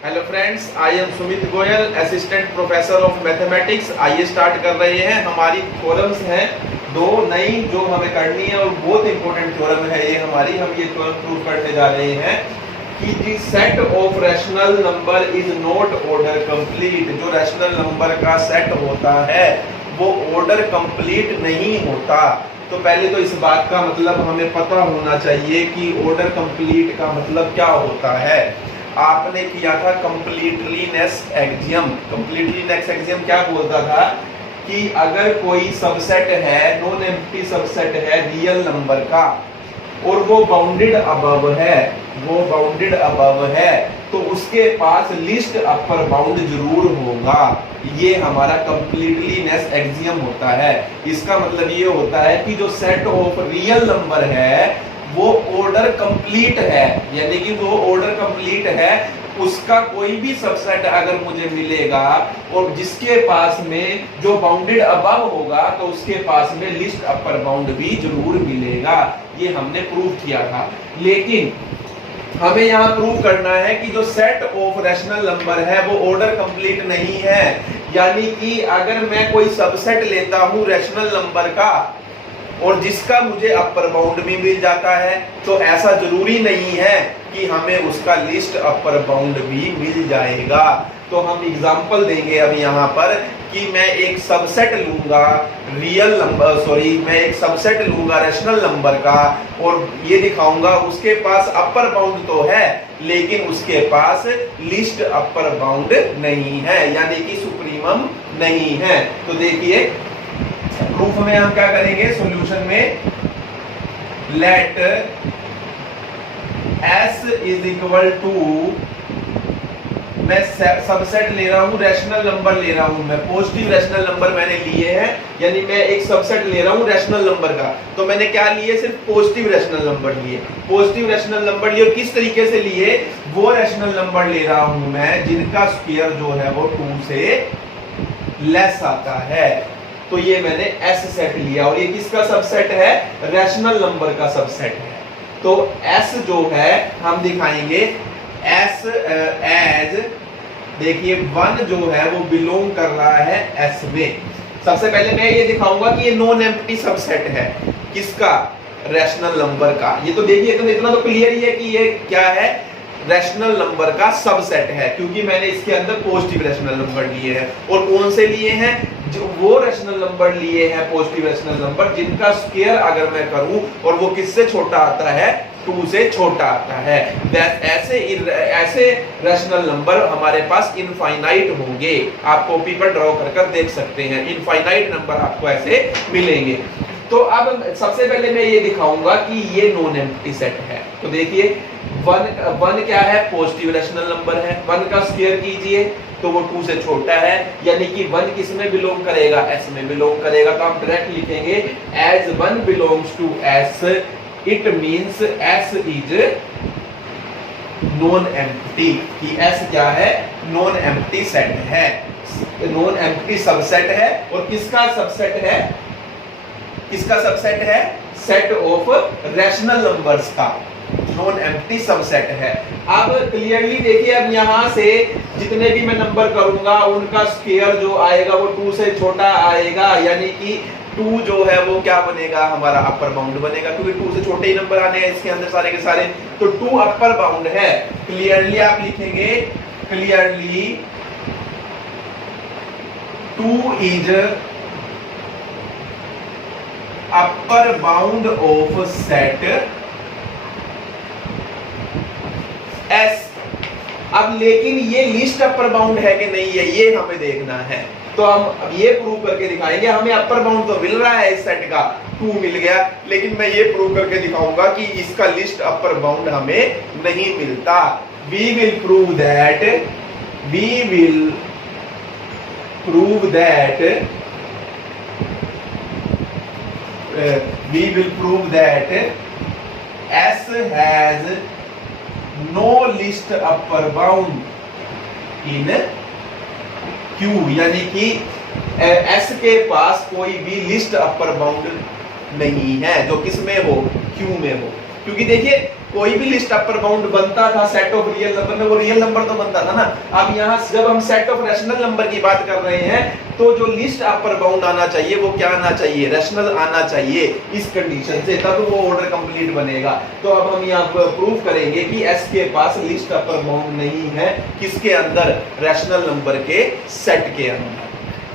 Hello friends, I am Sumit Goyal, assistant professor of mathematics. आइए start कर रहे हैं। हमारी थ्योरम्स हैं दो नई जो हमें करनी है और बहुत इंपॉर्टेंट थ्योरम है ये हमारी। हम ये थ्योरम प्रूव करने जा रहे हैं कि the set of rational number is not order complete. जो रैशनल नंबर का सेट होता है वो ऑर्डर कंप्लीट नहीं होता। तो पहले तो इस बात का मतलब हमें पता होना चाहिए कि ऑर्डर कंप्लीट का मतलब क्या होता है। आपने किया था कंप्लीटलीनेस एक्सियम। कंप्लीटलीनेस एक्सियम क्या बोलता था कि अगर कोई सबसेट है, नॉन एम्प्टी सबसेट है रियल नंबर का और वो बाउंडेड अबव है, तो उसके पास लिस्ट अपर बाउंड जरूर होगा। ये हमारा कंप्लीटलीनेस एक्सियम होता है। इसका मतलब ये होता है कि जो सेट ऑफ रियल नंबर है वो ऑर्डर कंप्लीट है, यानी कि वो ऑर्डर कंप्लीट है। उसका कोई भी सबसेट अगर मुझे मिलेगा और जिसके पास में जो बाउंडेड अबव होगा तो उसके पास में लिस्ट अपर बाउंड भी जरूर मिलेगा। ये हमने प्रूव किया था। लेकिन हमें यहाँ प्रूव करना है कि जो सेट ऑफ रैशनल नंबर है वो ऑर्डर कंप्लीट नहीं है। यानी कि अगर मैं कोई सबसेट लेता हूँ रैशनल नंबर का और जिसका मुझे अपर बाउंड भी मिल जाता है, तो ऐसा जरूरी नहीं है कि हमें उसका लिस्ट अपर बाउंड भी मिल जाएगा। तो हम एग्जांपल देंगे अब यहाँ पर कि मैं एक सबसेट लूंगा मैं एक सबसेट लूंगा रैशनल नंबर का और ये दिखाऊंगा उसके पास अपर बाउंड तो है लेकिन उसके पास लिस्ट अपर बाउंड नहीं है, यानी कि सुप्रीमम नहीं है। तो देखिए प्रूफ में हम क्या करेंगे, सॉल्यूशन में let S is equal to, मैं सबसेट ले रहा हूं, रैशनल नंबर ले रहा हूं, मैं पॉजिटिव रैशनल नंबर मैंने लिए हैं, यानी मैं एक सबसेट ले रहा हूं रैशनल नंबर का। तो मैंने क्या लिए, सिर्फ पॉजिटिव रैशनल नंबर लिए। पॉजिटिव रैशनल नंबर लिए और किस तरीके से लिए, वो रैशनल नंबर ले रहा हूं मैं जिनका स्क्वायर जो है वो 2 से लेस आता है। तो ये मैंने S सेट लिया और ये किसका सबसेट है, रैशनल नंबर का सबसेट है। तो S जो है हम दिखाएंगे S एज, देखिए 1 जो है वो बिलोंग कर रहा है S में। सबसे पहले मैं ये दिखाऊंगा कि ये नॉन एम्प्टी सबसेट है किसका, रैशनल नंबर का। ये तो देखिए तो इतना तो क्लियर ही है कि ये क्या है, रैशनल नंबर का सबसेट है, क्योंकि मैंने इसके अंदर पॉजिटिव रैशनल नंबर लिए हैं। और कौन से लिए हैं, जो वो रैशनल नंबर लिए हैं पॉजिटिव रैशनल नंबर जिनका स्क्वायर अगर मैं करूं और वो किससे छोटा आता है, 2 से छोटा आता है। ऐसे रैशनल नंबर हमारे पास इनफाइनाइट होंगे। आप कॉपी पर ड्रॉ कर देख सकते हैं, इनफाइनाइट नंबर आपको ऐसे मिलेंगे। तो अब सबसे पहले मैं ये दिखाऊंगा कि ये नॉन एम्प्टी सेट है। तो देखिए 1 क्या है, पॉजिटिव रैशनल नंबर है। 1 का स्क्वायर कीजिए तो वो 2 से छोटा है, यानी कि 1 किस में बिलोंग करेगा, S में बिलोंग करेगा। तो हम डायरेक्ट लिखेंगे as 1 belongs to S, it means S is non empty. कि S क्या है, नॉन एम्प्टी सेट है, नॉन एम्प्टी सबसेट है। और किसका सबसेट है, किसका सबसेट है, सेट ऑफ रैशनल नंबर्स का नॉन एम्प्टी सबसेट है। अब क्लियरली देखिए, अब यहां से जितने भी मैं नंबर करूंगा उनका स्क्वायर जो आएगा वो 2 से छोटा आएगा, यानी कि 2 जो है वो क्या बनेगा, हमारा अपर बाउंड बनेगा, क्योंकि 2 से छोटे ही नंबर आने हैं इसके अंदर सारे के सारे। तो 2 अपर बाउंड है। क्लियरली आप लिखेंगे, clearly 2 is upper bound of set S। अब लेकिन ये लिस्ट अपर बाउंड है कि नहीं है, ये हमें देखना है। तो हम ये प्रूव करके दिखाएंगे। हमें अपर बाउंड तो मिल रहा है इस सेट का, 2 मिल गया, लेकिन मैं ये प्रूव करके दिखाऊंगा कि इसका लिस्ट अपर बाउंड हमें नहीं मिलता। We will prove that S has no list upper bound in Q, यानी कि S के पास कोई भी लिस्ट अपर बाउंड नहीं है जो किस में हो, Q में हो। क्योंकि देखिए कोई भी लिस्ट अपर बाउंड बनता था सेट ऑफ रियल नंबर में, वो रियल नंबर तो बनता था ना। अब यहाँ जब हम सेट ऑफ रैशनल नंबर की बात कर रहे हैं तो जो लिस्ट अपर बाउंड आना चाहिए वो क्या आना चाहिए, रैशनल आना चाहिए इस कंडीशन से, तब वो ऑर्डर कंप्लीट बनेगा। तो अब हम यहाँ पर प्रूव करेंगे कि एस के पास लिस्ट अपर बाउंड नहीं है, किसके अंदर, रैशनल नंबर के सेट के अंदर।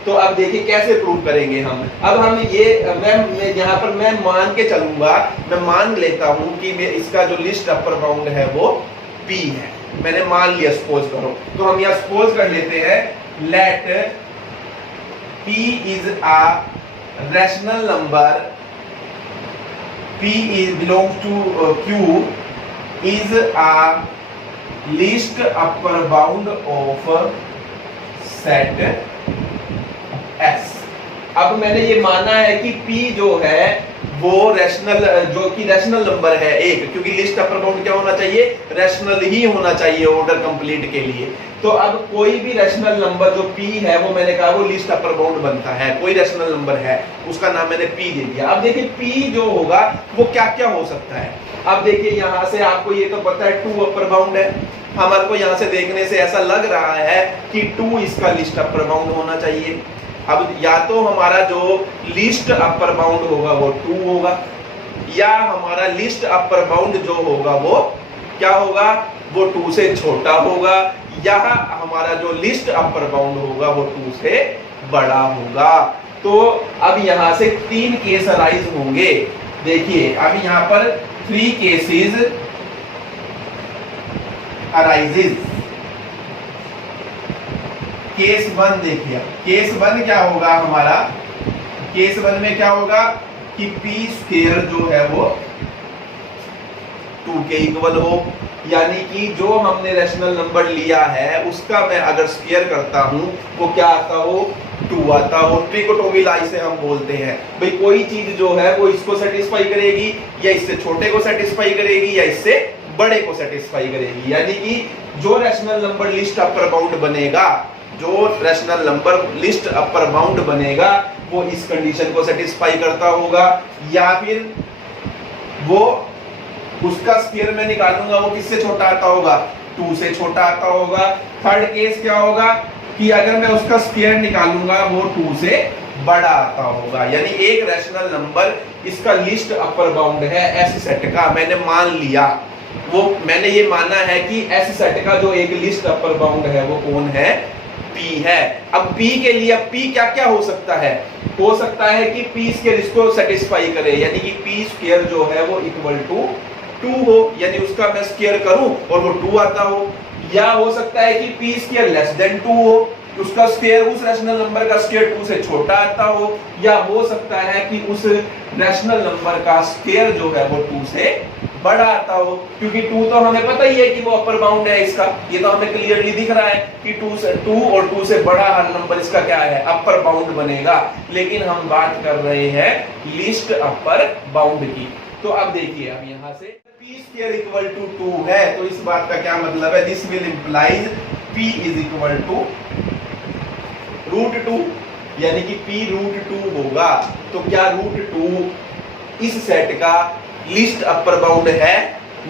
तो अब देखिए कैसे प्रूव करेंगे हम। अब हम ये मैं यहाँ पर मैं मान के चलूंगा, मैं मान लेता हूं कि इसका जो लिस्ट अपर बाउंड है वो P है, मैंने मान लिया, सपोज करो। तो हम यहाँ सपोज कर लेते हैं, let P is a rational number, P is belongs to Q is a least upper bound of set S। अब मैंने ये माना है कि P जो है वो रैशनल, जो कि रैशनल नंबर है एक, क्योंकि लिस्ट अपर बाउंड क्या होना चाहिए, रैशनल ही होना चाहिए ऑर्डर कंप्लीट के लिए। तो अब कोई भी रैशनल नंबर जो P है वो मैंने कहा वो लिस्ट अपर बाउंड बनता है, कोई रैशनल नंबर है उसका नाम मैंने P दे दिया। अब देखिए P जो होगा वो क्या क्या हो सकता है। अब देखिए यहाँ से आपको ये तो पता है 2 अपर बाउंड है, हमारे को यहाँ से देखने से ऐसा लग रहा है कि 2 इसका लिस्ट अपर बाउंड होना चाहिए। अब या तो हमारा जो लिस्ट अपर बाउंड होगा वो 2 होगा, या हमारा लिस्ट अपर बाउंड जो होगा वो क्या होगा, वो 2 से छोटा होगा, या हमारा जो लिस्ट अपर बाउंड होगा वो 2 से बड़ा होगा। तो अब यहां से 3 केस अराइज होंगे। देखिए अब यहां पर 3 केसेस अराइजेस। केस 1 देखिए, केस 1 क्या होगा हमारा, केस 1 में क्या होगा कि P स्क्वायर जो है वो 2 के इक्वल हो, यानी कि जो हमने रैशनल नंबर लिया है उसका मैं अगर स्क्वायर करता हूं वो क्या आता हो, 2 आता हो। ट्रिकोटोमिलाई से हम बोलते हैं भाई कोई चीज जो है वो इसको सेटिस्फाई करेगी, या इससे छोटे को सेटिस्फाई करेगी, या इससे बड़े को सेटिस्फाई करेगी। यानी कि जो rational number list upper bound बनेगा, जो rational number list upper bound बनेगा वो इस कंडीशन को सेटिस्फाई करता होगा, या फिर वो उसका स्क्वायर में निकालूंगा वो किससे छोटा आता होगा, 2 से छोटा आता होगा। थर्ड केस क्या होगा कि अगर मैं उसका स्क्वायर निकालूंगा वो 2 से बड़ा आता होगा। यानी एक रैशनल नंबर इसका लिस्ट अपर बाउंड है एस सेट का, मैंने मान लिया, वो मैंने ये माना है कि एस सेट का जो एक लिस्ट अपर बाउंड है वो कौन है, P है। अब P के लिए अब P क्या क्या हो सकता है, हो सकता है कि P स्क्वायर इसको सेटिस्फाई करे, यानी कि P स्क्वायर जो है वो इक्वल टू 2 हो, यानी उसका मैं स्क्वायर करूं और वो 2 आता हो। या हो सकता है कि P स्क्वायर लेस देन 2 हो, उसका स्क्वायर उस रैशनल नंबर का स्क्वायर 2 से छोटा आता हो। या हो सकता है कि उस रैशनल नंबर का स्क्वायर जो है वो 2 से बड़ा आता हो, क्योंकि 2 तो हमें पता ही है कि वो अपर बाउंड है इसका, ये तो हमें क्लियरली दिख रहा है कि 2 और 2 से बड़ा हर नंबर इसका क्या है, अपर बाउंड बनेगा। लेकिन हम बात कर रहे हैं लिस्ट अपर बाउंड की। तो अब देखिए अब यहां से P स्क्वायर इक्वल टू 2 है, तो इस बात का क्या मतलब है, this will implies P is equal to √2, यानी कि P √2 होगा। तो क्या √2 इस सेट का लिस्ट अपर बाउंड है,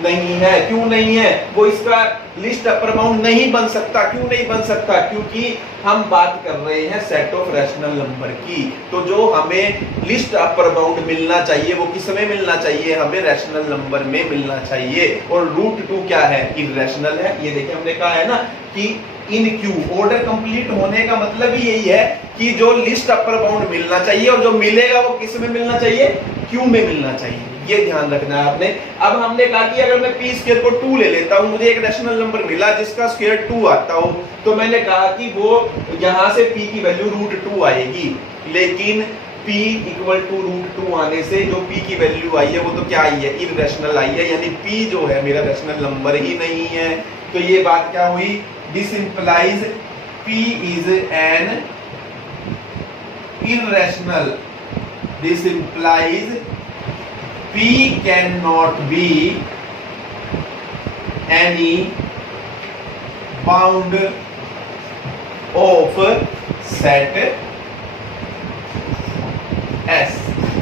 नहीं है। क्यों नहीं है, वो इसका लिस्ट अपर बाउंड नहीं बन सकता। क्यों नहीं बन सकता, क्योंकि हम बात कर रहे हैं सेट ऑफ रैशनल नंबर की। तो जो हमें लिस्ट अपर बाउंड मिलना चाहिए वो किस में मिलना चाहिए, हमें रैशनल नंबर में मिलना चाहिए। और √2 क्या है, इरैशनल है। ये देखिए हमने कहा है ना कि इन क्यू, ऑर्डर कंप्लीट होने का मतलब ही यही है कि जो लिस्ट अपर बाउंड मिलना चाहिए और जो मिलेगा वो किस में मिलना चाहिए, क्यू में मिलना चाहिए। ये ध्यान रखना है आपने। अब हमने कहा कि अगर मैं P स्क्वायर को 2 ले लेता हूं, मुझे एक रैशनल नंबर मिला जिसका स्क्वायर 2 आता हो, तो मैंने कहा कि वो यहां से P की वैल्यू √2 आएगी। लेकिन P इक्वल टू √2 आने से जो P की वैल्यू आई है वो तो क्या आई है, इरैशनल आई है, यानी P जो है मेरा रैशनल नंबर ही नहीं है। तो ये बात क्या हुई, this implies P is an irrational. This implies P cannot be any bound of set S.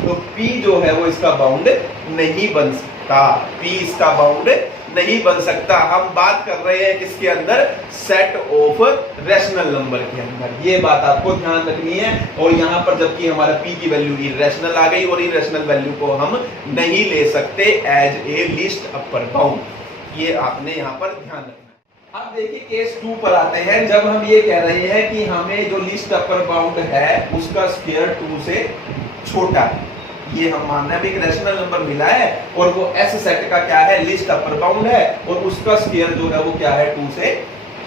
तो P जो है वो इसका बाउंड नहीं बन सकता। सकता, p इसका बाउंड नहीं बन सकता। हम बात कर रहे हैं किसके अंदर, सेट ऑफ रैशनल नंबर के अंदर। ये बात आपको ध्यान रखनी है। और यहाँ पर जबकि हमारा p की वैल्यू इरेशनल आ गई और इरेशनल वैल्यू को हम नहीं ले सकते as a least upper bound. ये आपने यहाँ पर ध्यान रखना। अब देखिए केस 2 पर आते हैं। जब हम ये कह रहे हैं कि हमें जो लिस्ट अपर बाउंड है उसका स्क्वायर 2 से छोटा है, ये हम मानना है एक रैशनल नंबर मिला है और वो एस सेट का क्या है, लिस्ट अपर बाउंड है और उसका स्क्वायर जो है वो क्या है, 2 से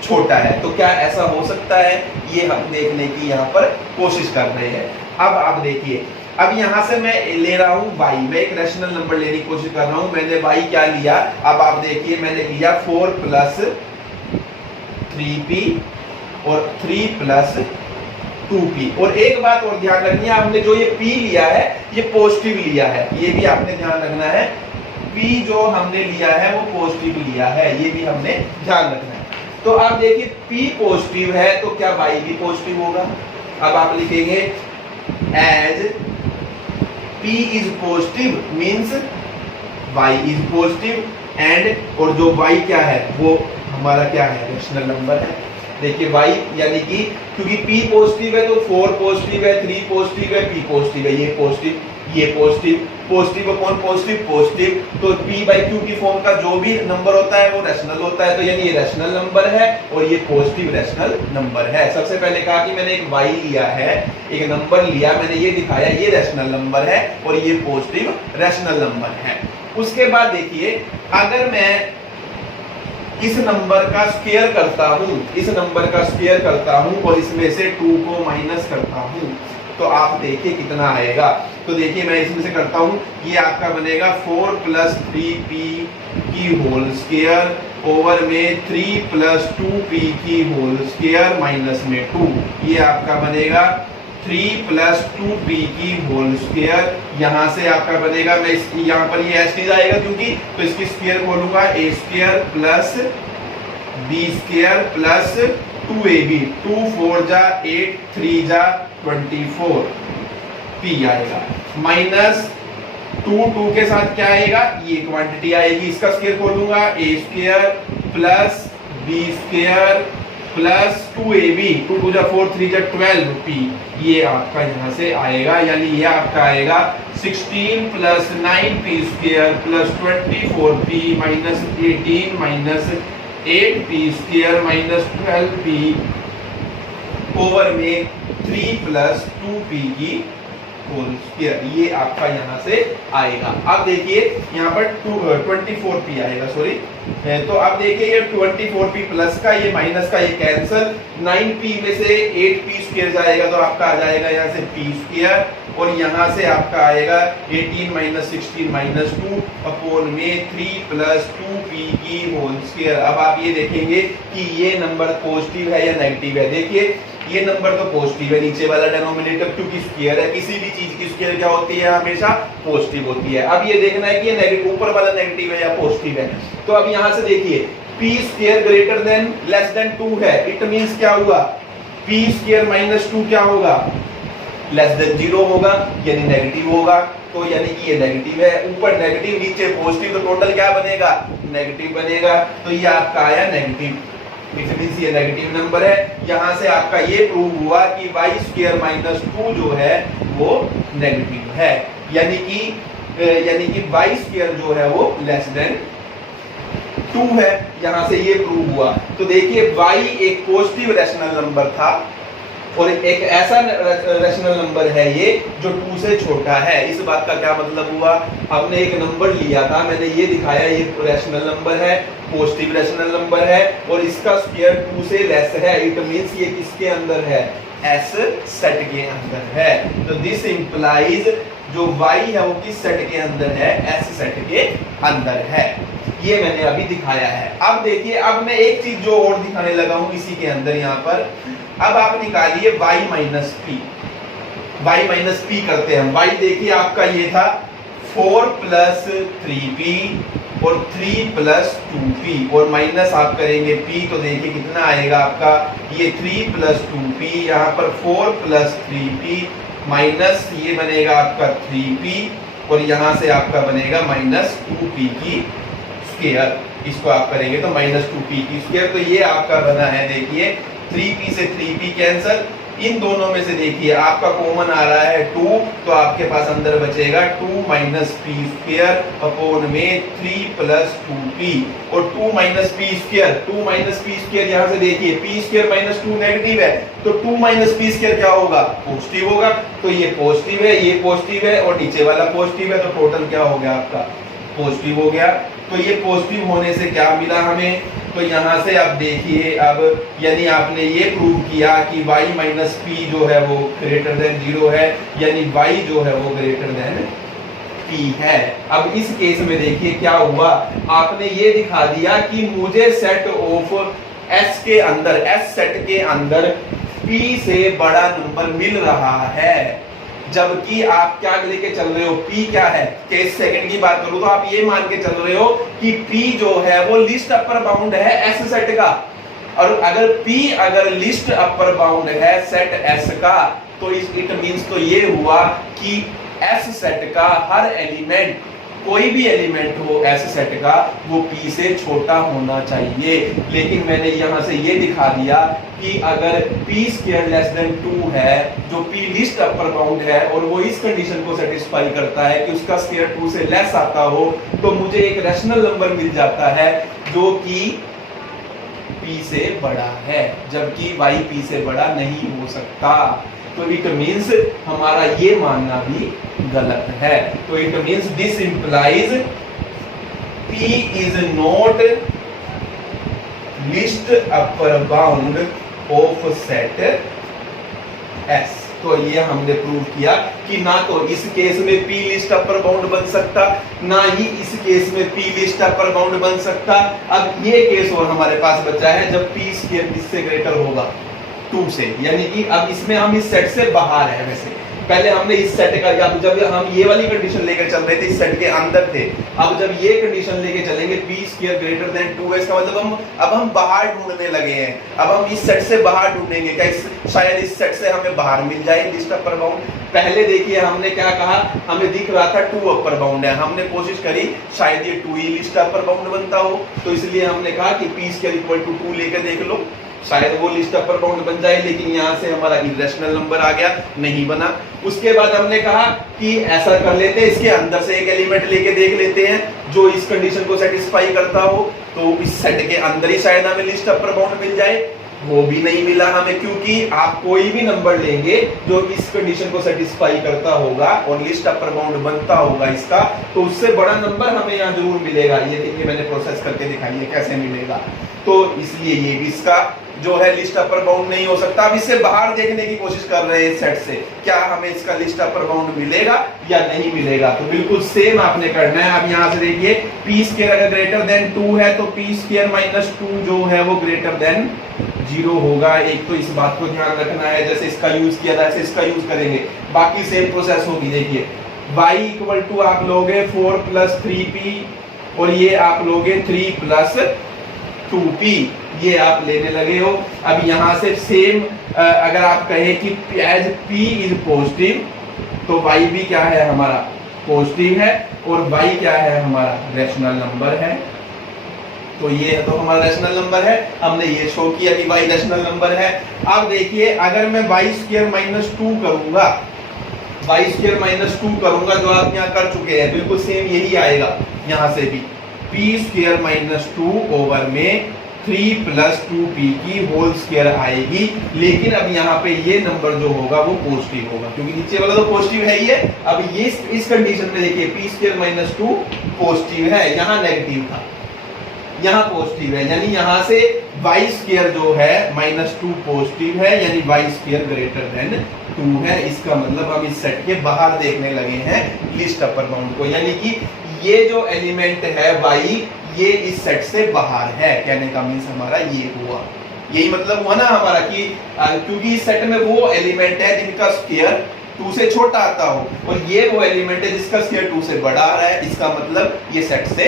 छोटा है। तो क्या ऐसा हो सकता है, ये हम देखने की यहाँ पर कोशिश कर रहे हैं। अब आप देखिए, अब यहां से मैं ले रहा हूं y, मैं एक रैशनल नंबर लेने की कोशिश कर रहा हूं। मैंने y क्या लिया, अब आप देखिए मैंने लिया 4 + 3p और 3 + 2p। और एक बात और ध्यान रखनी है, आपने जो ये p लिया है ये पॉजिटिव लिया है, ये भी आपने ध्यान रखना है। p जो हमने लिया है वो पॉजिटिव लिया है, ये भी हमने ध्यान रखना है। तो आप देखिए p पॉजिटिव है तो क्या y भी पॉजिटिव होगा। अब आप लिखेंगे as p is positive means y is positive and, और जो y क्या है वो हमारा क्या है, रैशनल नंबर है। देखिए y यानी कि क्योंकि p पॉजिटिव है तो 4 पॉजिटिव है, 3 पॉजिटिव है, p पॉजिटिव है, ये पॉजिटिव, ये positive, positive upon positive positive. तो p/q की फॉर्म का जो भी नंबर होता है वो रैशनल होता है, तो यानी ये रैशनल नंबर है और ये पॉजिटिव रैशनल नंबर है। सबसे पहले कहा कि मैंने एक y लिया है, एक नंबर लिया, मैंने ये दिखाया ये रैशनल नंबर है और ये पॉजिटिव रैशनल नंबर है। उसके बाद देखिए अगर मैं इस नंबर का स्क्वायर करता हूं, इस नंबर का स्क्वायर करता हूं और इसमें से 2 को माइनस करता हूं तो आप देखिए कितना आएगा। तो देखिए मैं इसमें से करता हूं, ये आपका बनेगा 4 + 3p की होल स्क्वायर ओवर में 3 + 2p की होल स्क्वायर माइनस में 2, ये आपका बनेगा 3 + 2p की होल स्क्वायर। यहाँ से आपका बनेगा, मैं यहाँ पर ये एस आएगा क्योंकि, तो इसकी स्क्वायर बोलूंगा a² + b² + 2ab, 2 4 जा 8, 3 जा 24 p आएगा माइनस 2 के साथ क्या आएगा, ये क्वांटिटी आएगी, इसका स्क्वायर खोलूंगा a² + b² + 2ab, 2 2 जा 4, 3 जा 12p, ये आपका यहाँ से आएगा, यानी ये आपका आएगा 16 + 9p² + 24p -18 -8p² - 12p over में 3 + 2p की होल स्क्वायर, ये आपका यहाँ से आएगा। अब देखिए यहाँ पर 24p आएगा, सॉरी, तो अब देखिए ये 24p प्लस का, ये माइनस का, ये कैंसल, 9p में से 8p² जाएगा तो आपका आ जाएगा यहाँ से p² और यहाँ से आपका आएगा 18 - 16 - 2 अपॉन में 3 + 2p की होल स्क्वायर। अब आप ये देखेंगे कि ये नंबर पॉजिटिव है या नेगेटिव है। देखिए ये नंबर तो पॉजिटिव है, नीचे वाला डिनोमिनेटर क्योंकि स्क्वायर है, किसी भी चीज की स्क्वायर क्या होती है, हमेशा पॉजिटिव होती है। अब ये देखना है कि ये नेगेटिव, ऊपर वाला नेगेटिव है या पॉजिटिव है। तो अब यहाँ से देखिए p² < 2 है, इट मींस क्या हुआ, p² - 2 क्या होगा, <0 होगा, यानी नेगेटिव होगा। तो यानी कि ये नेगेटिव है, ऊपर नेगेटिव नीचे पॉजिटिव, तो टोटल क्या बनेगा, नेगेटिव बनेगा। तो ये आपका आया नेगेटिव, इट मींस ये नेगेटिव नंबर है। यहाँ से आपका ये प्रूव हुआ कि y² - 2 जो है वो नेगेटिव है, यानी कि y² जो है वो < 2 है। यहाँ से ये प्रूव हुआ। तो देखिए y एक पॉजिटिव रैशनल नंबर था और एक ऐसा रैशनल नंबर है ये जो 2 से छोटा है। इस बात का क्या मतलब हुआ, हमने एक नंबर लिया था, मैंने ये दिखाया ये रैशनल नंबर है, पॉजिटिव रैशनल नंबर है और इसका स्क्वायर 2 से लेस है, इट मींस ये किसके अंदर है, एस सेट के अंदर है। तो दिस इंप्लाइज जो y है वो किस सेट के अंदर है, एस सेट के अंदर है। ये मैंने अभी दिखाया है। अब देखिए, अब मैं एक चीज जो और दिखाने लगा हूं इसी के अंदर, यहाँ पर अब आप निकालिए y - p, y - p करते हैं। y देखिए आपका ये था 4 + 3p और 3 + 2p और माइनस आप करेंगे p, तो देखिए कितना आएगा आपका, ये 3 + 2p, यहाँ पर 4 + 3p माइनस ये बनेगा आपका 3p और यहाँ से आपका बनेगा -2p की स्क्वायर। इसको आप करेंगे तो -2p की स्क्वायर। तो ये आपका बना है, देखिए 3p से 3p कैंसल, इन दोनों में से देखिए आपका कॉमन आ रहा है 2, तो आपके पास अंदर बचेगा 2 - p स्क्वायर अपॉन में 3 + 2p, और 2 - p स्क्वायर, 2 - p स्क्वायर यहाँ से देखिए p स्क्वायर -2 नेगेटिव है, तो 2 - p स्क्वायर क्या होगा, पॉजिटिव होगा। तो ये पॉजिटिव है, ये पॉजिटिव है और नीचे वाला पॉजिटिव है, तो टोटल क्या हो गया आपका, पॉजिटिव हो गया। तो ये पॉजिटिव होने से क्या मिला हमें, तो यहाँ से आप देखिए, अब यानी आपने ये प्रूव किया कि y - p जो है वो ग्रेटर देन 0 है, यानी y जो है वो ग्रेटर देन p है। अब इस केस में देखिए क्या हुआ, आपने ये दिखा दिया कि मुझे सेट ऑफ S के अंदर, S सेट के अंदर p से बड़ा नंबर मिल रहा है, जबकि आप क्या लेके चल रहे हो, P क्या है, केस सेकंड की बात करूं तो आप ये मान के चल रहे हो कि P जो है वो लिस्ट अपर बाउंड है S सेट का, और अगर P अगर लिस्ट अपर बाउंड है सेट S का, तो इट मींस तो ये हुआ कि S सेट का हर एलिमेंट, कोई भी एलिमेंट हो S सेट का, वो P से छोटा होना चाहिए। लेकिन मैंने यहां से ये दिखा दिया कि अगर p स्क्वायर लेस देन 2 है, जो p लिस्ट अपर बाउंड है, और वो इस कंडीशन को सेटिस्फाई करता है कि उसका स्क्वायर 2 से लेस आता हो, तो मुझे एक रैशनल नंबर मिल जाता है जो कि p से बड़ा है, जबकि y p से बड़ा नहीं हो सकता। तो इट मींस हमारा ये मानना भी गलत है। तो it means this implies p is not list upper bound of set S। तो ये हमने प्रूव किया कि ना तो इस केस में p लिस्ट अपर बाउंड बन सकता, ना ही इस केस में p लिस्ट अपर बाउंड बन सकता। अब ये केस और हमारे पास बचा है जब p स्क्वायर इससे ग्रेटर होगा 2 से, यानी कि अब इसमें हम इस सेट से बाहर है। वैसे पहले हमने इस सेट का, जब हम ये वाली कंडीशन लेकर चल रहे थे इस सेट के अंदर थे, अब जब ये कंडीशन लेके चलेंगे p स्क्वायर ग्रेटर देन 2 है, इसका मतलब अब हम बाहर ढूंढने लगे हैं। अब हम इस सेट से बाहर ढूंढेंगे, क्या शायद इस सेट से हमें बाहर मिल जाए लिस्ट अपर बाउंड। पहले देखिए हमने क्या कहा, हमें दिख रहा था 2 अपर बाउंड है, हमने कोशिश करी शायद ये 2 ही लिस्ट अपर बाउंड बनता हो, तो इसलिए हमने कहा कि p स्क्वायर इक्वल टू 2 लेकर देख लो, शायद वो लिस्ट अपर बाउंड बन जाए। लेकिन यहाँ से हमारा इरेशनल नंबर आ गया, नहीं बना। उसके बाद हमने कहा कि ऐसा कर लेते हैं, इसके अंदर से एक एलिमेंट लेके देख लेते हैं जो इस कंडीशन को सेटिस्फाई करता हो, तो इस सेट के अंदर ही शायद हमें लिस्ट अपर बाउंड मिल जाए। वो भी नहीं मिला हमें, क्योंकि आप कोई भी नंबर लेंगे जो इस कंडीशन को सेटिस्फाई करता होगा और लिस्ट अपर बाउंड बनता होगा इसका, तो उससे बड़ा नंबर हमें यहाँ जरूर मिलेगा। ये देखिए मैंने प्रोसेस करके दिखाई है कैसे मिलेगा। तो इसलिए ये भी इसका जो है लिस्ट अपर बाउंड नहीं हो सकता। अब इससे बाहर देखने की कोशिश कर रहे हैं सेट से, क्या हमें इसका लिस्ट अपर बाउंड मिलेगा या नहीं मिलेगा। तो बिल्कुल सेम आपने करना है। अब यहाँ से देखिए p स्क्वायर अगर ग्रेटर देन 2 है तो p स्क्वायर माइनस 2 जो है वो ग्रेटर देन 0 होगा। एक तो इस बात को ध्यान रखना है, जैसे इसका यूज किया था ऐसे इसका यूज करेंगे, बाकी सेम प्रोसेस होगी। देखिए y इक्वल टू आप लोगे 4 + 3p और ये आप लोगे 3 + 2p, ये आप लेने लगे हो। अब यहाँ से सेम अगर आप कहें कि एज p इज पॉजिटिव तो y भी क्या है हमारा पॉजिटिव है, और y क्या है हमारा रैशनल नंबर है। तो ये तो हमारा रैशनल नंबर है, हमने ये शो किया कि y रैशनल नंबर है। अब देखिए अगर मैं y स्क्वायर माइनस 2 करूंगा, y स्क्वायर माइनस 2 करूंगा जो आप यहाँ कर चुके हैं, बिल्कुल सेम यही आएगा। यहाँ से भी p स्क्वायर माइनस 2 ओवर में 3 + 2p की होल स्क्वायर आएगी। लेकिन अब यहाँ पे ये नंबर जो होगा वो पॉजिटिव होगा, क्योंकि नीचे वाला तो पॉजिटिव है ही है। अब ये इस कंडीशन में देखिए p स्क्वायर माइनस 2 पॉजिटिव है, यहाँ नेगेटिव था, यहाँ पॉजिटिव है, यानी यहाँ से y स्क्वायर जो है -2 पॉजिटिव है, यानी y स्क्वायर ग्रेटर देन 2 है। इसका मतलब हम इस सेट के बाहर देखने लगे हैं लिस्ट अपर बाउंड को, यानी कि ये जो एलिमेंट है y ये इस सेट से बाहर है। कहने का मीन्स हमारा ये हुआ, यही मतलब हुआ ना हमारा कि क्योंकि इस सेट में वो एलिमेंट है जिनका स्क्वायर 2 से छोटा आता हो, और ये वो एलिमेंट है जिसका स्क्वायर 2 से बड़ा आ रहा है। इसका मतलब ये सेट से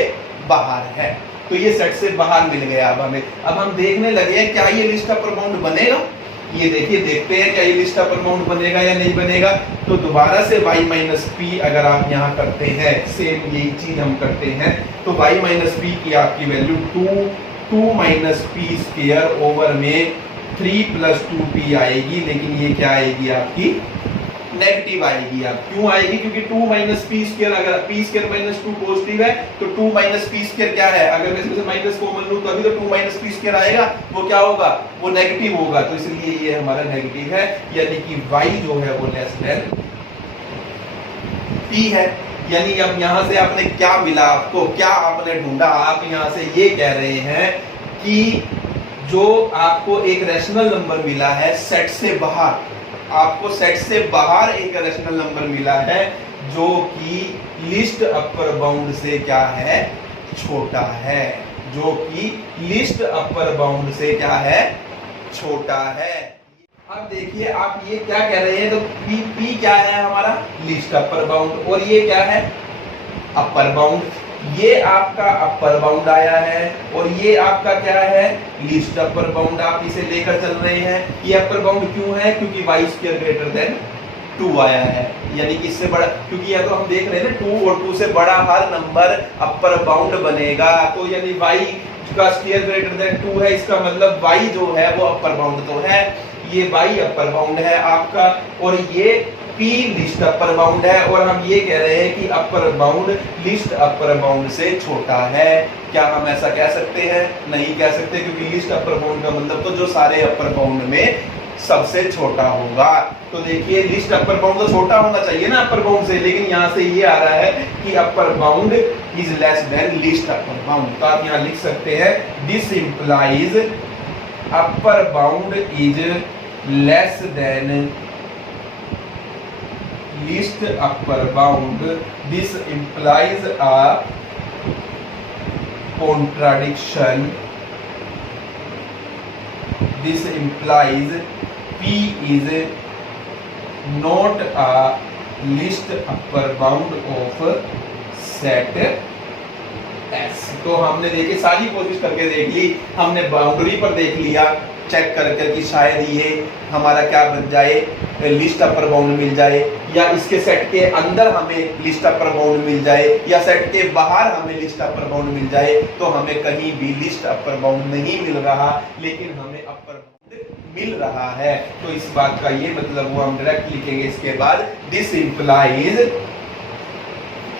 बाहर है। तो ये सेट से बाहर मिल गया। अब हम देखने लगे हैं क्या ये लिस्ट अपर बाउंड बनेगा। ये देखिए, देखते हैं क्या ये लिस्ट अपर बाउंड बनेगा या नहीं बनेगा। तो दोबारा से y माइनस पी अगर आप यहाँ करते हैं, सेम यही चीज हम करते हैं, तो y माइनस पी की आपकी value 2 minus P square over में 3 प्लस 2p आएगी, लेकिन ये क्या आएगी आपकी नेगेटिव आएगी। आप क्यों आएगी? क्योंकि 2 माइनस पी स्क्वायर, अगर पी स्क्वायर माइनस 2 पॉजिटिव है तो 2 माइनस पी स्क्वायर क्या है? अगर मैं इसमें से माइनस कॉमन लूं तो अभी तो 2 माइनस पी स्क्वायर आएगा, वो क्या होगा? वो नेगेटिव होगा, तो इसलिए ये हमारा नेगेटिव है, यानी कि y जो है वो लेस देन p है। यानी अब यहां से आपने क्या मिला, आपको क्या आपने ढूंढा? आप यहां से ये कह रहे हैं कि जो आपको एक रैशनल नंबर मिला है सेट से बाहर, आपको सेट से बाहर एक रैशनल नंबर मिला है जो कि लिस्ट अपर बाउंड से क्या है? छोटा है, जो कि लिस्ट अपर बाउंड से क्या है? छोटा है। अब देखिए आप ये क्या कह रहे हैं, तो पी क्या है हमारा? लिस्ट अपर बाउंड, और ये क्या है? अपर बाउंड। ये आपका अपर बाउंड आया है और ये आपका क्या है? Least upper bound. आप इसे लेकर चल रहे हैं। ये अपर बाउंड क्यों है? क्योंकि y स्क्वायर ग्रेटर देन 2 आया है, यानी कि इससे बड़ा, क्योंकि या तो हम देख रहे हैं ना 2 और 2 से बड़ा हर नंबर अपर बाउंड बनेगा, तो यानी y का स्क्वायर ग्रेटर देन 2 है, इसका मतलब y जो है वो अपर बाउंड तो है, ये y अपर बाउंड है आपका, और ये P लिस्ट अपर बाउंड है, और हम ये कह रहे हैं कि upper bound list upper bound से छोटा है। क्या हम ऐसा कह सकते हैं? नहीं कह सकते, क्योंकि लिस्ट अपर बाउंड का मतलब तो जो सारे अपर बाउंड में सबसे छोटा होगा। तो देखिए लिस्ट अपर बाउंड तो छोटा होना चाहिए ना अपर बाउंड से, लेकिन यहाँ से ये आ रहा है कि upper bound is less then list upper bound. तो आप यहाँ लिख सकते हैं this implies upper bound is less then least upper bound. This implies a contradiction. This implies P is not a least upper bound of set S. तो हमने देखिए सारी कोशिश करके देख ली, हमने बाउंड्री पर देख लिया चेक कर कि शायद ये हमारा क्या बन जाए, लिस्ट अपर बाउंड मिल जाए, या इसके सेट के अंदर हमें लिस्ट अपर बाउंड मिल जाए, या सेट के बाहर हमें लिस्ट अपर बाउंड मिल जाए। तो हमें कहीं भी लिस्ट अपर बाउंड नहीं मिल रहा, लेकिन हमें अपर बाउंड मिल रहा है। तो इस बात का ये मतलब वो हम डायरेक्ट लिखेंगे इसके बाद, this implies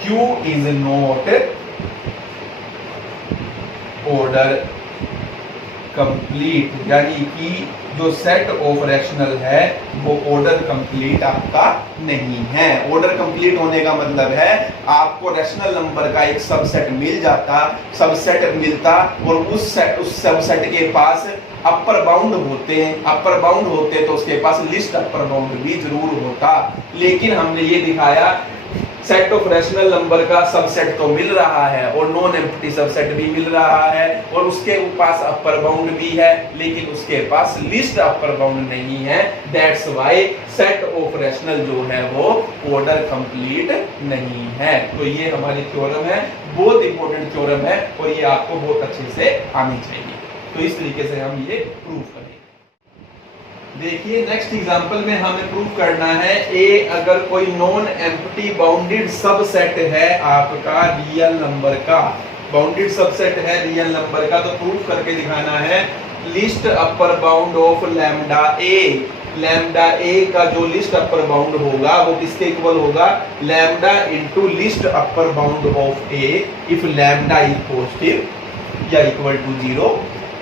Q is not order complete, यानी कि जो सेट ऑफ रैशनल है वो ऑर्डर कंप्लीट आपका नहीं है। ऑर्डर कंप्लीट होने का मतलब है आपको रैशनल नंबर का एक सबसेट मिल जाता, सबसेट मिलता, और उस सबसेट के पास अपर बाउंड होते हैं, अपर बाउंड होते तो उसके पास लिस्ट अपर बाउंड भी जरूर होता। लेकिन हमने ये दिखाया सेट ऑफ रैशनल नंबर का सबसेट तो मिल रहा है और नॉन एम्प्टी सबसेट भी मिल रहा है, और उसके पास अपर बाउंड भी है, लेकिन उसके पास लिस्ट अपर बाउंड नहीं है। That's why set of rational जो है वो ऑर्डर कंप्लीट नहीं है। तो ये हमारी थ्योरम है, बहुत इंपॉर्टेंट थ्योरम है, और ये आपको बहुत अच्छे से आनी चाहिए। तो इस तरीके से हम ये प्रूव करेंगे। देखिए नेक्स्ट एग्जांपल में हमें प्रूव करना है ए अगर कोई नॉन एम्प्टी बाउंडेड सबसेट है आपका रियल नंबर का, बाउंडेड सबसेट है रियल नंबर का, तो प्रूव करके दिखाना है least upper bound of lambda A. Lambda A का जो लिस्ट अपर बाउंड होगा वो किसके इक्वल होगा? Lambda into list upper bound of A if lambda is positive या इक्वल टू 0,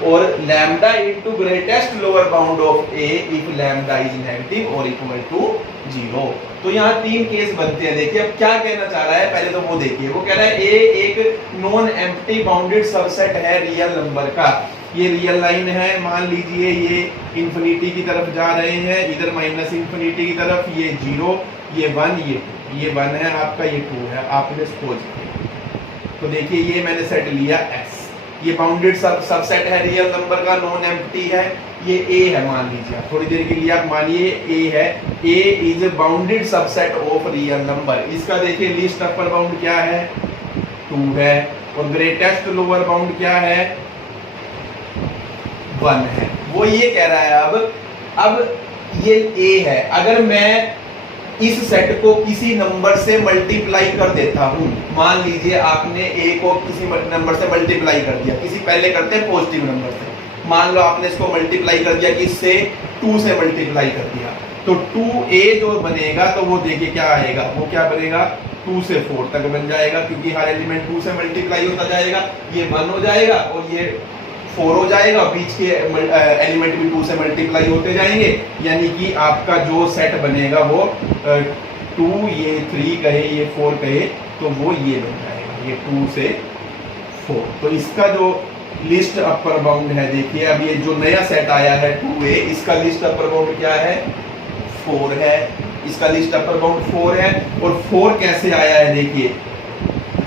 और lambda into greatest lower bound of A if lambda is negative और equal to 0। तो यहाँ 3 केस बनते हैं। देखिए अब क्या कहना चाह रहा है, पहले तो वो देखिए, वो कह रहा है ए एक नॉन एम्प्टी बाउंडेड सबसेट है रियल नंबर का। ये रियल लाइन है, मान लीजिए ये इंफिनिटी की तरफ जा रहे हैं, इधर माइनस इंफिनिटी की तरफ, ये 0, ये 1, ये 1 है आपका, ये 2 है, आपने सपोज किया। तो देखिए ये मैंने सेट लिया S, ये बाउंडेड सबसेट है रियल नंबर का, नॉन एम्प्टी है, ये A है मान लीजिए, थोड़ी देर के लिए आप मानिए A है। A is bounded subset of real number. इसका देखिए लिस्ट अपर बाउंड क्या है? 2 है, और ग्रेटेस्ट लोअर बाउंड क्या है? 1 है। वो ये कह रहा है अब अब ये ए है, अगर मैं इस सेट को किसी नंबर से मल्टीप्लाई कर देता हूं, मान लीजिए आपने ए को किसी नंबर से मल्टीप्लाई कर दिया, किसी पहले करते हैं पॉजिटिव नंबर से, मान लो आपने इसको मल्टीप्लाई कर दिया, किससे 2 से मल्टीप्लाई कर दिया, तो 2a जो बनेगा तो वो देखिए क्या आएगा, वो क्या बनेगा 2 से 4 तक बन जाएगा, क्योंकि हर एलिमेंट 2 से मल्टीप्लाई होता जाएगा, ये 1 हो जाएगा और ये 4 हो जाएगा, बीच के एलिमेंट भी 2 से मल्टीप्लाई होते जाएंगे, यानी कि आपका जो सेट बनेगा वो 2 ये 3 कहे ये 4 कहे तो वो ये बन जाएगा, ये 2 से 4। तो इसका जो लिस्ट अपर बाउंड है, देखिए अब ये जो नया सेट आया है 2a, इसका लिस्ट अपर बाउंड क्या है 4 है, इसका लिस्ट अपर बाउंड 4 है। और 4 कैसे आया है, देखिए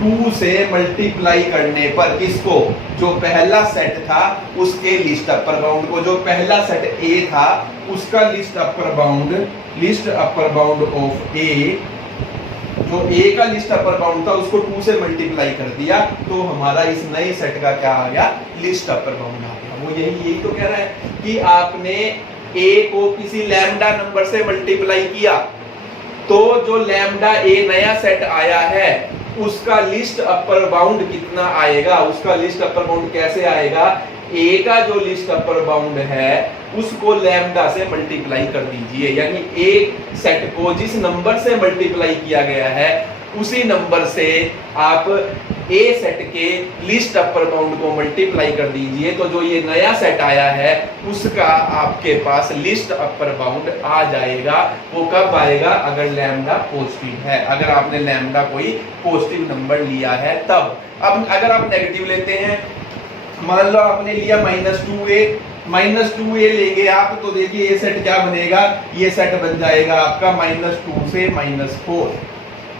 2 से मल्टीप्लाई करने पर किसको, जो पहला सेट था उसके लिस्ट अपर बाउंड को, जो पहला सेट a था उसका list upper bound of a, जो a का लिस्ट अपर बाउंड था उसको 2 से मल्टीप्लाई कर दिया, तो हमारा इस नए सेट का क्या आ गया, लिस्ट अपर बाउंड आ गया। वो यही तो कह रहा है कि आपने a को किसी लैम्डा नंबर से मल्टीप्लाई किया, तो जो लैम्डा a नया सेट आया है उसका लिस्ट अपर बाउंड कितना आएगा, उसका लिस्ट अपर बाउंड कैसे आएगा, a का जो लिस्ट अपर बाउंड है उसको लैम्डा से मल्टीप्लाई कर दीजिए, यानी एक सेट को जिस नंबर से मल्टीप्लाई किया गया है उसी नंबर से आप a सेट के लिस्ट अपर बाउंड को मल्टीप्लाई कर दीजिए, तो जो ये नया सेट आया है उसका आपके पास लिस्ट अपर बाउंड आ जाएगा। वो कब आएगा, अगर लैम्डा पॉजिटिव है, अगर आपने लैम्डा कोई पॉजिटिव नंबर लिया है तब। अब अगर आप नेगेटिव लेते हैं, मान लो आपने लिया -2a लेंगे आप, तो देखिए ये सेट क्या बनेगा, ये सेट बन जाएगा आपका -2 से -4,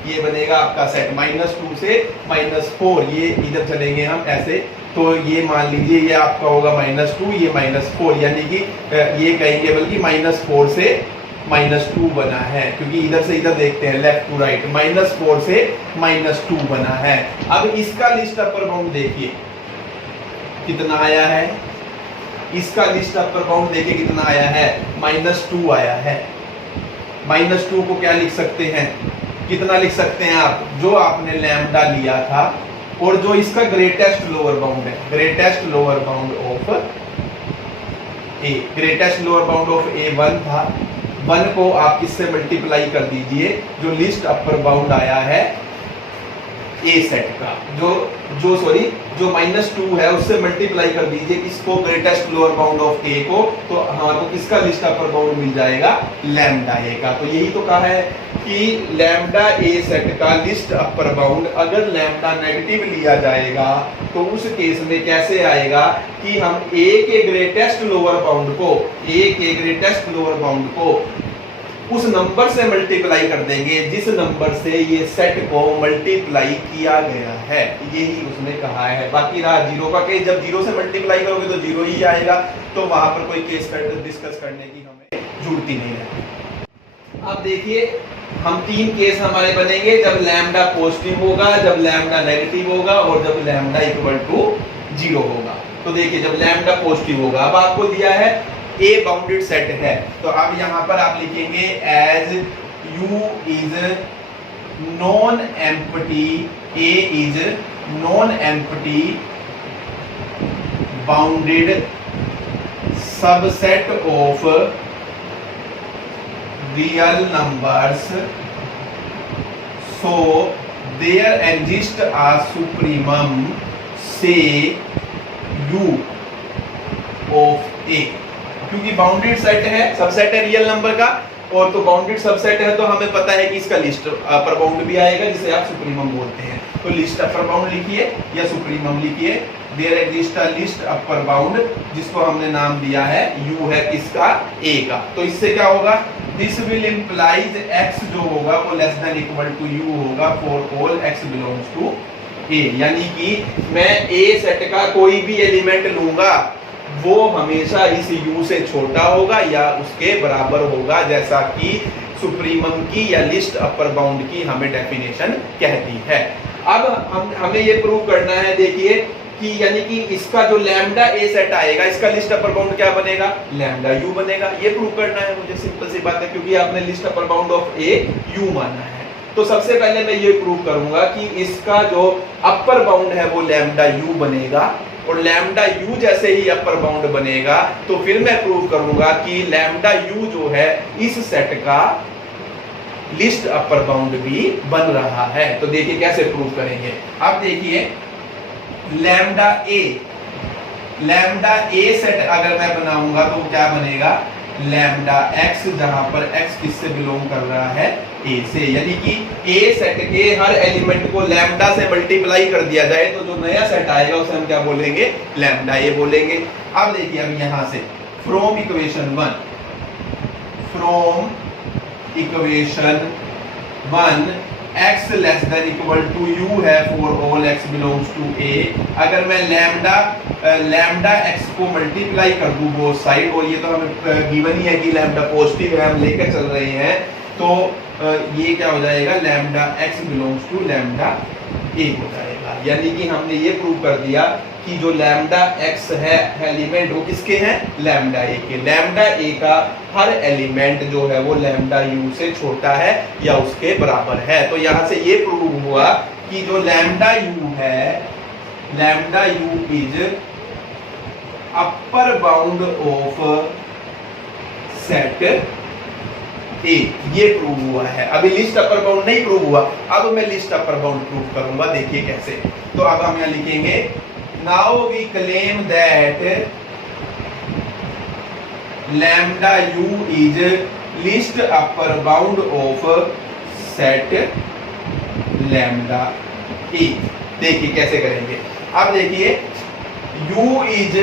ये बनेगा आपका सेट -2 से -4, ये इधर चलेंगे हम ऐसे, तो ये मान लीजिए ये आपका होगा -2 ये -4, यानी कि ये कहेंगे बल्कि -4 से -2 बना है, क्योंकि इधर से इधर देखते हैं लेफ्ट टू राइट, -4 से -2 बना है। अब इसका लिस्ट अपर बाउंड देखिए कितना आया है, इसका लिस्ट अपर बाउंड देखिए कितना आया है, -2 आया है। -2 को क्या लिख सकते हैं, कितना लिख सकते हैं आप, जो आपने लैम्डा लिया था और जो इसका ग्रेटेस्ट लोअर बाउंड है, greatest lower bound of A, greatest lower bound of A 1 था, 1 को आप किससे मल्टीप्लाई कर दीजिए, जो लिस्ट अपर बाउंड आया है ए सेट का, जो -2 है उससे मल्टीप्लाई कर दीजिए इसको, ग्रेटेस्ट लोअर बाउंड ऑफ ए को, तो हमारे को किसका लिस्ट अपर बाउंड मिल जाएगा, लैम्डा ए का। तो यही तो कहा है कि लैम्डा ए सेट का लिस्ट अपर बाउंड अगर लैम्डा नेगेटिव लिया जाएगा तो उस केस में कैसे आएगा कि हम ए के ग्रेटेस्ट लोअर बाउंड को उस नंबर से मल्टीप्लाई कर देंगे जिस नंबर से ये सेट को मल्टीप्लाई किया गया है, यही उसने कहा है। बाकी रहा 0 का केस, जब 0 से मल्टीप्लाई करोगे तो 0 ही आएगा, तो वहां पर कोई केस डिस्कस करने की हमें जरूरत ही नहीं रहती। अब देखिए हम 3 केस हमारे बनेंगे, जब लैम्डा पॉजिटिव होगा, जब लैम्डा नेगेटिव होगा और जब लैम्डा इक्वल टू 0 होगा। तो देखिए जब लैम्डा पॉजिटिव होगा, अब आपको दिया है ए बाउंडेड सेट है, तो अब यहां पर आप लिखेंगे as U is non empty, A is non empty bounded subset of real numbers, so there exist a supremum say U of A, क्योंकि बाउंडेड सेट है, सबसेट है रियल नंबर का, और तो बाउंडेड सबसेट है तो हमें पता है कि इसका लिस्ट अपर बाउंड भी आएगा, जिसे आप सुप्रीमम बोलते हैं। तो लिस्ट अपर बाउंड लिखिए या सुप्रीमम लिखिए, there exist a least upper bound, जिसको हमने नाम दिया है U है किसका, A का। तो इससे क्या होगा, दिस विल इंप्लाइज x जो होगा वो less than equal to U होगा for all x belongs to A, यानी कि मैं A सेट का कोई भी एलिमेंट लूंगा वो हमेशा इस U से छोटा होगा या उसके बराबर होगा, जैसा कि सुप्रीमम की या लिस्ट अपर बाउंड की हमें डेफिनेशन कहती है। अब हमें ये प्रूव करना है, देखिए कि यानी कि इसका जो लैम्डा ए सेट आएगा, इसका लिस्ट अपर बाउंड क्या बनेगा, लैम्डा यू बनेगा। ये प्रूव करना है मुझे, सिंपल सी बात है, क्योंकि आपने list upper bound of A you माना है। तो सबसे पहले मैं ये प्रूव करूंगा कि इसका जो अपर बाउंड है वो लैम्डा यू बनेगा, और लैम्डा यू जैसे ही अपर बाउंड बनेगा तो फिर मैं प्रूव करूंगा कि लैम्डा यू जो है इस सेट का लिस्ट अपर बाउंड भी बन रहा है। तो देखिए कैसे प्रूव करेंगे। अब देखिए लैम्डा ए सेट अगर मैं बनाऊंगा तो क्या बनेगा, लैम्डा एक्स, जहां पर एक्स किससे बिलोंग कर रहा है, ए से। यानी कि ए सेट के हर एलिमेंट को लैम्डा से मल्टीप्लाई कर दिया जाए तो जो नया सेट आएगा उसे हम क्या बोलेंगे, लैम्डा ए बोलेंगे। अब देखिए, अब यहां से from equation 1 x less than equal to u है for all x belongs to a। अगर मैं लैम्डा x को मल्टीप्लाई कर दूं बोथ साइड, और ये तो हमें गिवन ही है कि लैम्डा पॉजिटिव है, हम लेकर चल रहे हैं, तो ये क्या हो जाएगा, lambda x belongs to lambda a हो जाएगा। यानी कि हमने ये प्रूव कर दिया कि जो लैम्डा x है एलिमेंट वो किसके हैं, लैम्डा a के। लैम्डा a का हर एलिमेंट जो है वो लैम्डा u से छोटा है या उसके बराबर है। तो यहां से ये प्रूव हुआ कि जो लैम्डा u है, lambda u is upper bound of set ए। ये प्रूव हुआ है। अभी लिस्ट अपर बाउंड नहीं प्रूव हुआ, अब मैं लिस्ट अपर बाउंड प्रूव करूंगा। देखिए कैसे। तो अब हम यहां लिखेंगे, now we claim that lambda u is least upper bound of set lambda A. देखिए कैसे करेंगे। अब देखिए, u is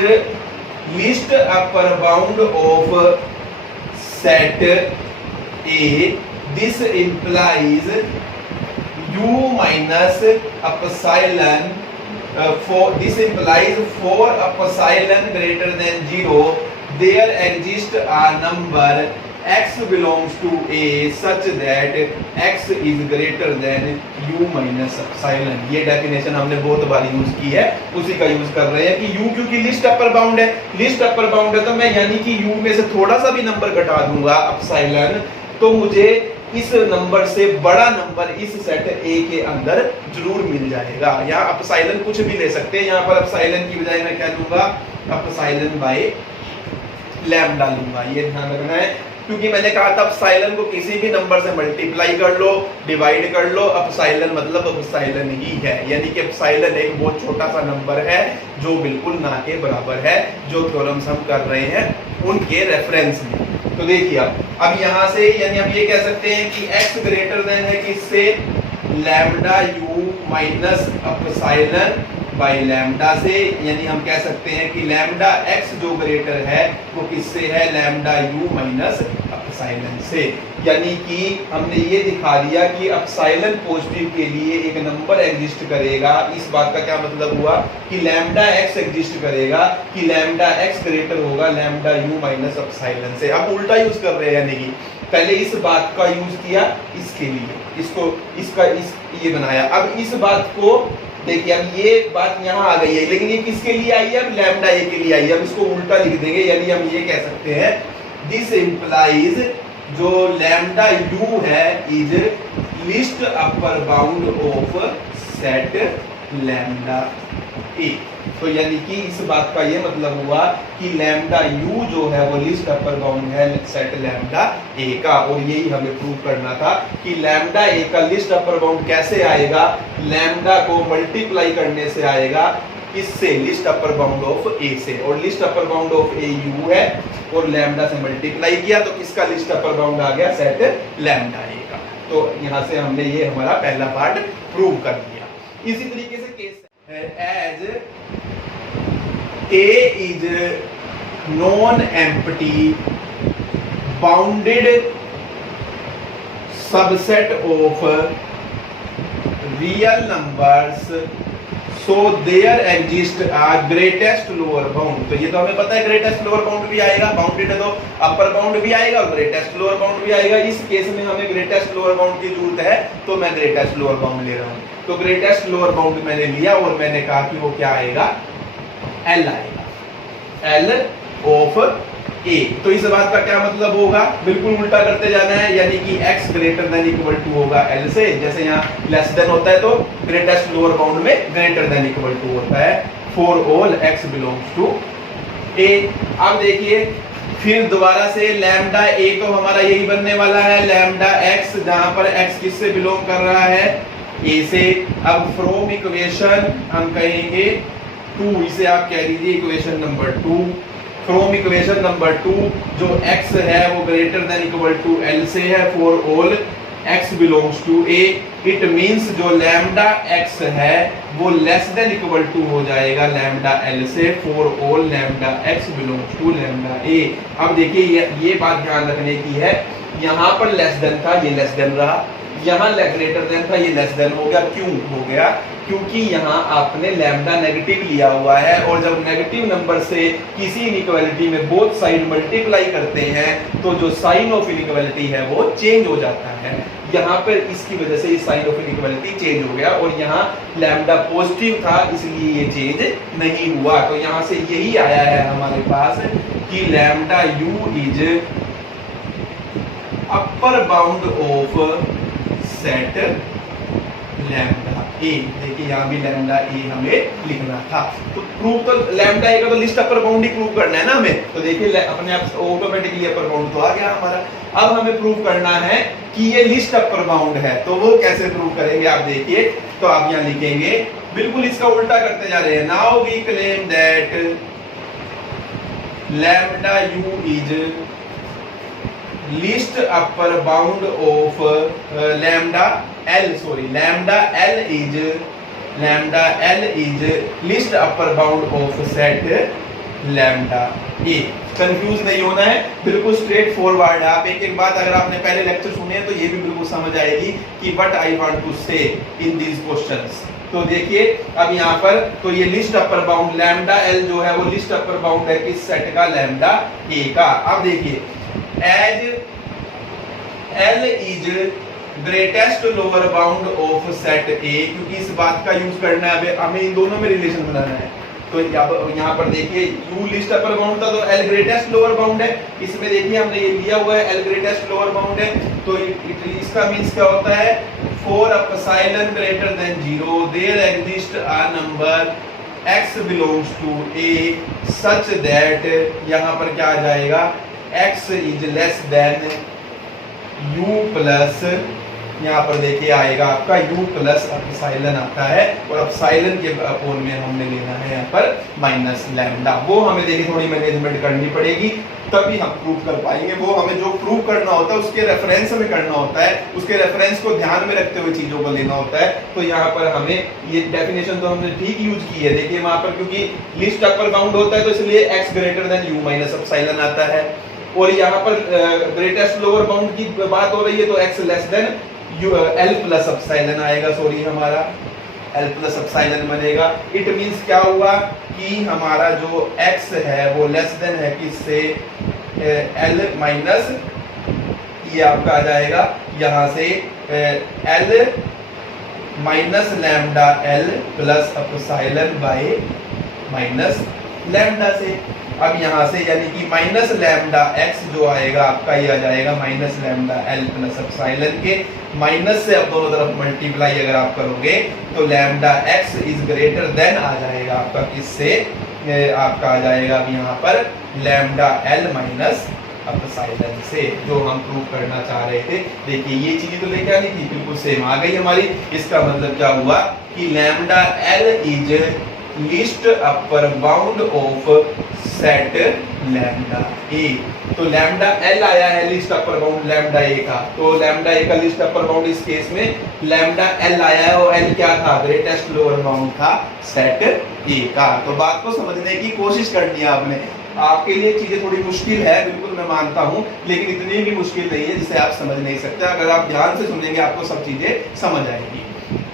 least upper bound of set A, this implies u minus epsilon this implies for epsilon greater than 0 there exists a number x belongs to A such that x is greater than u minus epsilon। ये definition हमने बहुत बार use की है, उसी का use कर रहे हैं कि u क्योंकि लिस्ट अपर बाउंड है, लिस्ट अपर बाउंड है तो मैं यानी कि u में से थोड़ा सा भी नंबर घटा दूंगा एप्सिलॉन, तो मुझे इस नंबर से बड़ा नंबर इस सेट ए के अंदर जरूर मिल जाएगा। यहाँ एप्सिलॉन कुछ भी ले सकते हैं, यहाँ पर एप्सिलॉन की बजाय मैं क्या लूंगा, एप्सिलॉन बाय लैम्डा लूंगा। ये ध्यान रखना है, क्योंकि मैंने कहा था एप्सिलॉन को किसी भी नंबर से मल्टीप्लाई कर लो, डिवाइड कर लो, एप्सिलॉन मतलब एप्सिलॉन ही है। यानी कि एप्सिलॉन एक बहुत छोटा सा नंबर है जो बिल्कुल ना के बराबर है, जो थ्योरम्स हम कर रहे हैं उनके रेफरेंस में। तो देखिए अब यहाँ से यानी हम ये कह सकते हैं कि x ग्रेटर देन है किससे, lambda u minus epsilon by lambda से। यानी हम कह सकते हैं कि लैम्डा x जो ग्रेटर है वो किससे है, लैम्डा u माइनस एप्सिलॉन से। यानी कि हमने ये दिखा दिया कि एप्सिलॉन पॉजिटिव के लिए एक नंबर एग्जिस्ट करेगा। इस बात का क्या मतलब हुआ कि लैम्डा x एग्जिस्ट करेगा कि लैम्डा x ग्रेटर होगा लैम्डा u माइनस एप्सिलॉन से। अब उल्टा यूज कर रहे हैं, यानी कि पहले इस बात का यूज किया इसके लिए, इसको इसका ये बनाया। अब इस बात को देखिए, अब ये बात यहाँ आ गई है, लेकिन ये किसके लिए आई है, अब लैम्डा ए के लिए आई है। अब इसको उल्टा लिख देंगे, यानी हम ये कह सकते हैं दिस इंप्लाइज जो लैम्डा यू है is least upper bound of set lambda A. तो यानी कि इस बात का ये मतलब हुआ कि लैम्डा यू जो है वो लिस्ट अपर बाउंड है सेट लैम्डा ए का। और यही हमें प्रूव करना था कि लैम्डा ए का लिस्ट अपर बाउंड कैसे आएगा, लैम्डा को मल्टीप्लाई करने से आएगा, किससे, लिस्ट अपर बाउंड ऑफ ए से। और list upper bound of A you है और लैम्डा से मल्टीप्लाई किया तो किसका लिस्ट अपर बाउंड आ गया, सेट लैम्डा ए का। तो यहाँ से हमने ये हमारा पहला पार्ट प्रूव कर दिया। इसी तरीके से case as A is non-empty bounded subset of real numbers so there exist greatest lower bound. तो ये तो हमें पता है ग्रेटेस्ट लोअर बाउंड भी आएगा, बाउंडेड है तो अपर बाउंड भी आएगा और ग्रेटेस्ट लोअर बाउंड भी आएगा। इस केस में हमें ग्रेटेस्ट लोअर बाउंड की जरूरत है, तो मैं ग्रेटेस्ट लोअर बाउंड ले रहा हूँ। तो ग्रेटेस्ट लोअर बाउंड मैंने लिया और मैंने कहा कि वो क्या आएगा, एल आएगा, एल ऑफ ए। तो इस बात का क्या मतलब होगा, बिल्कुल उल्टा करते जाना है, यानी कि x greater than equal to होगा l से। जैसे यहाँ लेस देन होता है तो ग्रेटेस्ट लोअर बाउंड में ग्रेटर देन इक्वल टू होता है, for all x belongs to a। अब देखिए फिर दोबारा से लैम्डा a तो हमारा यही बनने वाला है, लैम्डा x, जहां पर x किससे बिलोंग कर रहा है, a से। अब फ्रॉम इक्वेशन हम कहेंगे 2, इसे आप कह दीजिए equation number 2। From equation number 2 जो x है वो greater than equal to l से है, for all x belongs to a। It means जो लैम्डा x है वो लेस देन इक्वल टू हो जाएगा लैम्डा l से, for all lambda x belongs to lambda a। अब देखिए ये बात ध्यान रखने की है, यहाँ पर लेस देन था, ये लेस देन रहा, यहाँ ग्रेटर देन था, ये लेस देन हो गया। क्यों हो गया, क्योंकि यहाँ आपने लैम्डा नेगेटिव लिया हुआ है, और जब नेगेटिव नंबर से किसी इनइक्वालिटी में बोथ साइड मल्टीप्लाई करते हैं तो जो साइन ऑफ इनइक्वालिटी है वो चेंज हो जाता है। यहाँ पर इसकी वजह से साइन ऑफ इनइक्वालिटी चेंज हो गया, और यहाँ लैम्डा पॉजिटिव था इसलिए ये चेंज नहीं हुआ। तो यहाँ से यही आया है हमारे पास कि lambda u is upper bound of set lambda A. देखिए यहाँ भी लैम्डा ए हमें लिखना था। तो प्रूफ तो लैम्डा ए का तो लिस्ट अपर बाउंड ही प्रूव करना है ना हमें, तो देखिए अपने आप ऑटोमेटिकली अपर बाउंड तो आ गया हमारा। अब हमें प्रूव करना है कि ये लिस्ट अपर बाउंड है, तो वो कैसे प्रूव करेंगे आप देखिए। तो आप यहाँ लिखेंगे, बिल्कुल इसका उल्टा करते जा रहे हैं। Now we claim that lambda u is least upper bound of lambda L, lambda L is least upper bound of set lambda A. Confuse नहीं होना है, बिल्कुल स्ट्रेट फॉरवर्ड है। आप एक बात अगर आपने पहले लेक्चर सुने हैं तो ये भी बिल्कुल समझ आएगी कि व्हाट आई वांट टू से इन दीज क्वेश्चंस। तो देखिए अब यहाँ पर तो ये list upper bound lambda L जो है वो लिस्ट अपर बाउंड है किस सेट का, लैम्डा ए का। अब देखिए as L is greatest lower bound of set A, क्योंकि इस बात का यूज करना है, हमें इन दोनों में रिलेशन बनाना है। तो यहाँ पर देखिए U लिस्ट अपर बाउंड था तो L ग्रेटेस्ट लोअर बाउंड है, इसमें देखिए हमने ये लिया हुआ है L ग्रेटेस्ट लोअर बाउंड है। तो इसका मींस क्या होता है, for epsilon greater than 0 there exist a number x belongs to a such that, यहाँ पर क्या आ जाएगा, x is less than u plus, यहाँ पर देखिए आएगा आपका u प्लस एप्सिलॉन आता है, और एप्सिलॉन के अपोन में हमने लेना है यहाँ पर माइनस लैम्डा। वो हमें देखिए थोड़ी मैनेजमेंट करनी पड़ेगी तभी हम प्रूव कर पाएंगे। वो हमें जो प्रूव करना होता है उसके रेफरेंस में करना होता है, उसके रेफरेंस को ध्यान में रखते हुए चीजों को लेना होता है। तो यहाँ पर हमें ये डेफिनेशन तो हमने ठीक यूज की है। देखिए वहां पर क्योंकि लिस्ट अपर बाउंड होता है तो इसलिए x greater then u minus epsilon आता है, और यहाँ पर ग्रेटेस्ट लोअर बाउंड की बात हो रही है तो x less then L plus epsilon आएगा, हमारा L प्लस एप्सिलॉन बनेगा। इट मींस क्या हुआ कि हमारा जो x है वो लेस देन है किससे, L माइनस, ये आपका आ जाएगा यहाँ से L minus lambda L plus epsilon bye minus lambda से। अब यहाँ से यानी कि माइनस लैम्डा x जो आएगा आपका, ये आ जाएगा minus lambda L plus epsilon के, माइनस से अब दोनों तरफ मल्टीप्लाई अगर आप करोगे तो lambda x is greater than आ जाएगा आपका किससे, आपका आ जाएगा अब यहाँ पर लैम्डा L माइनस एप्सिलॉन से, जो हम प्रूव करना चाह रहे थे। देखिए ये चीजें तो लेके आनी थी, बिल्कुल सेम आ गई हमारी। इसका मतलब क्या हुआ कि lambda L is least upper bound of set lambda A. तो लैम्डा L आया है least upper bound lambda A का, तो लैम्डा ए का लिस्ट अपर बाउंड इस केस में लैम्डा L आया है, और L क्या था, ग्रेटेस्ट लोअर बाउंड था सेट ए का। तो बात को समझने की कोशिश करनी है आपने। आपके लिए चीजें थोड़ी मुश्किल है, बिल्कुल मैं मानता हूं, लेकिन इतनी भी मुश्किल नहीं है जिसे आप समझ नहीं सकते। अगर आप ध्यान से सुनेंगे आपको सब चीजें समझ आएगी।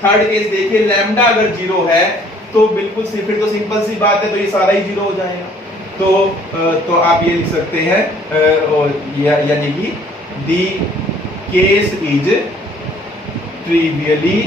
थर्ड केस देखिए, लैम्डा अगर 0 है तो बिल्कुल फिर तो सिंपल सी बात है, तो ये सारा ही जीरो हो जाएगा। तो आप ये लिख सकते हैं यानी कि दी केस इज ट्रिवियली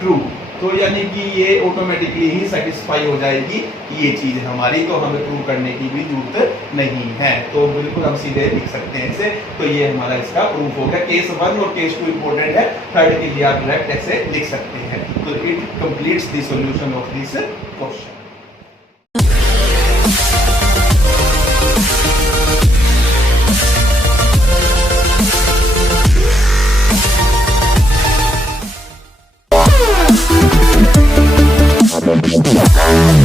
ट्रू, तो यानी कि ये ऑटोमेटिकली ही सेटिस्फाई हो जाएगी ये चीज हमारी, तो हमें प्रूव करने की भी जरूरत नहीं है। तो बिल्कुल हम सीधे लिख सकते हैं इसे। तो ये हमारा इसका प्रूफ हो गया। केस 1 और केस 2 इंपॉर्टेंट है, थर्ड के लिए आप डायरेक्ट ऐसे लिख सकते हैं। तो it completes the solution of this question. We'll be right back.